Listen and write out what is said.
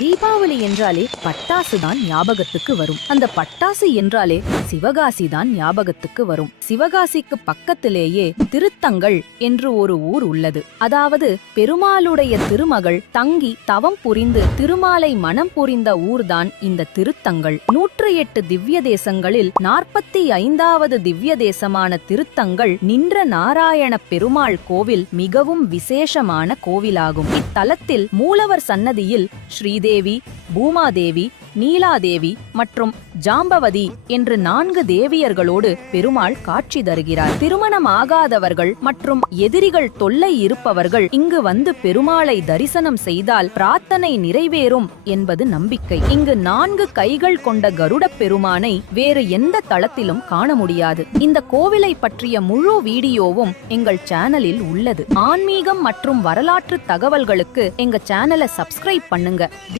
தீபாவளி என்றாலே பட்டாசு தான் ஞாபகத்துக்கு வரும். அந்த பட்டாசு என்றாலே சிவகாசி தான் ஞாபகத்துக்கு வரும். சிவகாசிக்கு பக்கத்திலேயே திருத்தங்கள் என்று ஒரு ஊர் உள்ளது. அதாவது பெருமாளுடைய திருமகள் தங்கி தவம் புரிந்து திருமாலை மனம் புரிந்த ஊர்தான் இந்த திருத்தங்கள். நூற்று எட்டு திவ்ய தேசங்களில் நாற்பத்தி ஐந்தாவது திவ்ய தேசமான திருத்தங்கள் நின்ற நாராயண பெருமாள் கோவில் மிகவும் விசேஷமான கோவிலாகும். இத்தலத்தில் மூலவர் சன்னதியில் ஸ்ரீதேவி பூமாதேவி நீலாதேவி மற்றும் ஜாம்பவதி என்று நான்கு தேவியர்களோடு பெருமாள் காட்சி தருகிறார். திருமணமாகாதவர்கள் மற்றும் எதிரிகள் தொல்லை இருப்பவர்கள் இங்கு வந்து பெருமாளை தரிசனம் செய்தால் பிரார்த்தனை நிறைவேறும் என்பது நம்பிக்கை. இங்கு நான்கு கைகள் கொண்ட கருடப் பெருமானை வேறு எந்த தளத்திலும் காண முடியாது. இந்த கோவிலை பற்றிய முழு வீடியோவும் எங்கள் சேனலில் உள்ளது. ஆன்மீகம் மற்றும் வரலாற்று தகவல்களுக்கு எங்க சேனலை சப்ஸ்கிரைப் பண்ணுங்க.